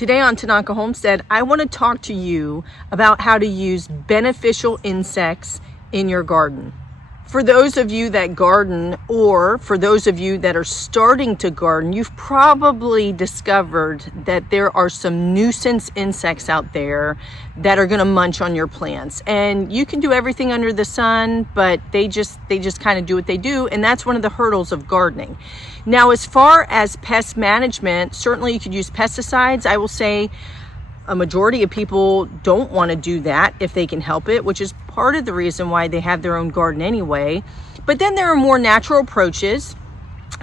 Today on Tanaka Homestead, I want to talk to you about how to use beneficial insects in your garden. For those of you that garden, or for those of you that are starting to garden, you've probably discovered that there are some nuisance insects out there that are going to munch on your plants. And you can do everything under the sun, but they just kind of do what they do, and that's one of the hurdles of gardening. Now, as far as pest management, certainly you could use pesticides. I will say a majority of people don't want to do that if they can help it, which is part of the reason why they have their own garden anyway. But then there are more natural approaches,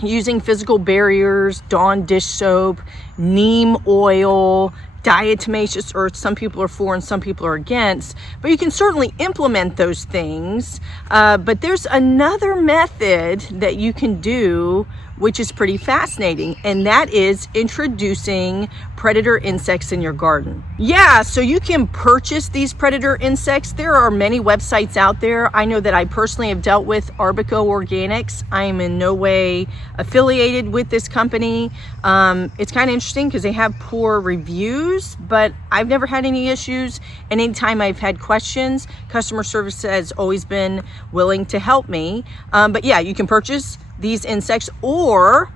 using physical barriers, Dawn dish soap, neem oil, diatomaceous earth. Some people are for and some people are against, but you can certainly implement those things. But there's another method that you can do which is pretty fascinating, and that is introducing predator insects in your garden. Yeah, so you can purchase these predator insects. There are many websites out there. I know that I personally have dealt with Arbico Organics. I am in no way affiliated with this company. It's kind of interesting because they have poor reviews, but I've never had any issues. And anytime I've had questions, customer service has always been willing to help me. But yeah, you can purchase these insects, or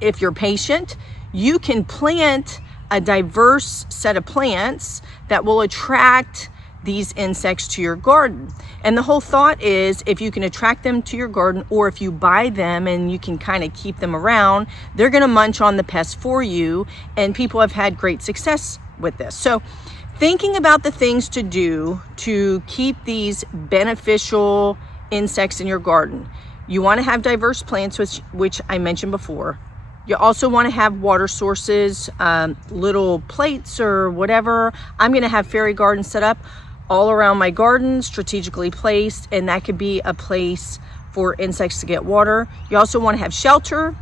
if you're patient, you can plant a diverse set of plants that will attract these insects to your garden. And the whole thought is, if you can attract them to your garden, or if you buy them and you can kind of keep them around, they're going to munch on the pests for you, and people have had great success with this. So thinking about the things to do to keep these beneficial insects in your garden: you want to have diverse plants, which I mentioned before. You also want to have water sources, little plates or whatever. I'm going to have fairy gardens set up all around my garden, strategically placed, and that could be a place for insects to get water. You also want to have shelter,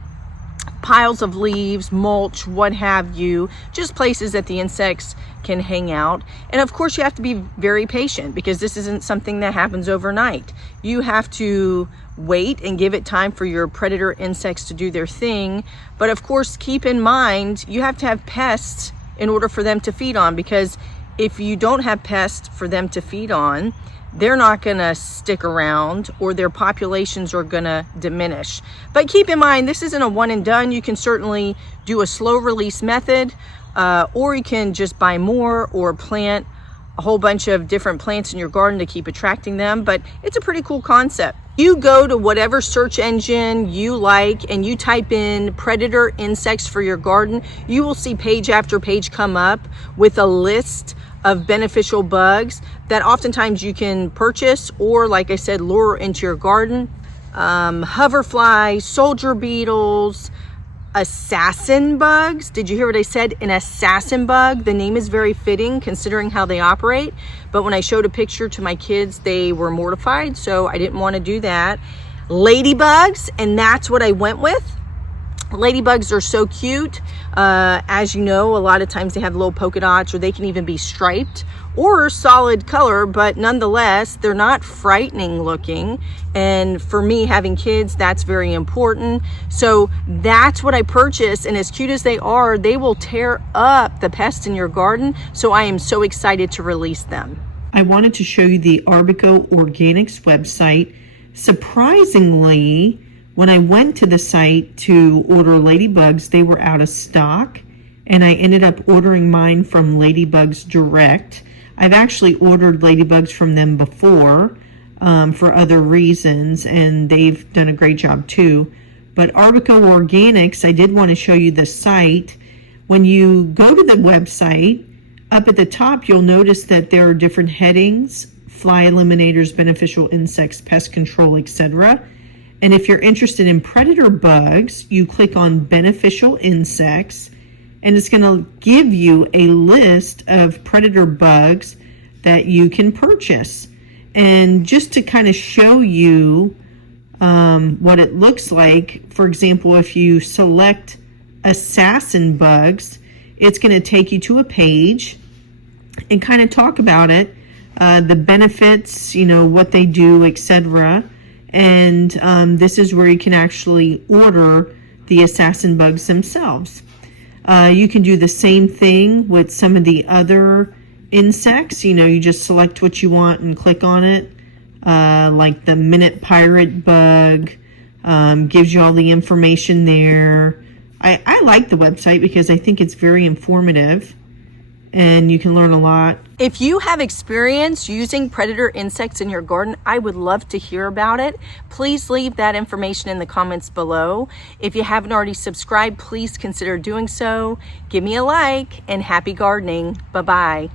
piles of leaves, mulch, what have you, just places that the insects can hang out. And of course, you have to be very patient, because this isn't something that happens overnight. You have to wait and give it time for your predator insects to do their thing. But of course, keep in mind, you have to have pests in order for them to feed on, because if you don't have pests for them to feed on, they're not going to stick around, or their populations are going to diminish. But keep in mind, this isn't a one and done. You can certainly do a slow release method, or you can just buy more or plant a whole bunch of different plants in your garden to keep attracting them. But it's a pretty cool concept. You go to whatever search engine you like and you type in predator insects for your garden, you will see page after page come up with a list of beneficial bugs that oftentimes you can purchase, or like I said, lure into your garden. Hoverflies, soldier beetles, assassin bugs. Did you hear what I said? An assassin bug. The name is very fitting considering how they operate. But when I showed a picture to my kids, they were mortified, so I didn't want to do that. Ladybugs, and that's what I went with. Ladybugs are so cute. As you know, a lot of times they have little polka dots, or they can even be striped or solid color, but nonetheless, they're not frightening looking. And for me, having kids, that's very important. So that's what I purchased. And as cute as they are, they will tear up the pests in your garden. So I am so excited to release them. I wanted to show you the Arbico Organics website. Surprisingly, when I went to the site to order ladybugs, they were out of stock, and I ended up ordering mine from Ladybugs Direct. I've actually ordered ladybugs from them before for other reasons, and they've done a great job too. But Arbico Organics, I did want to show you the site. When you go to the website, up at the top, you'll notice that there are different headings: fly eliminators, beneficial insects, pest control, etc. And if you're interested in predator bugs, you click on beneficial insects, and it's going to give you a list of predator bugs that you can purchase. And just to kind of show you what it looks like, for example, if you select assassin bugs, it's going to take you to a page and kind of talk about it, the benefits, what they do, etc. And this is where you can actually order the assassin bugs themselves. You can do the same thing with some of the other insects. You just select what you want and click on it. Like the minute pirate bug, gives you all the information there. I like the website because I think it's very informative and you can learn a lot. If you have experience using predator insects in your garden, I would love to hear about it. Please leave that information in the comments below. If you haven't already subscribed, please consider doing so. Give me a like and happy gardening. Bye-bye.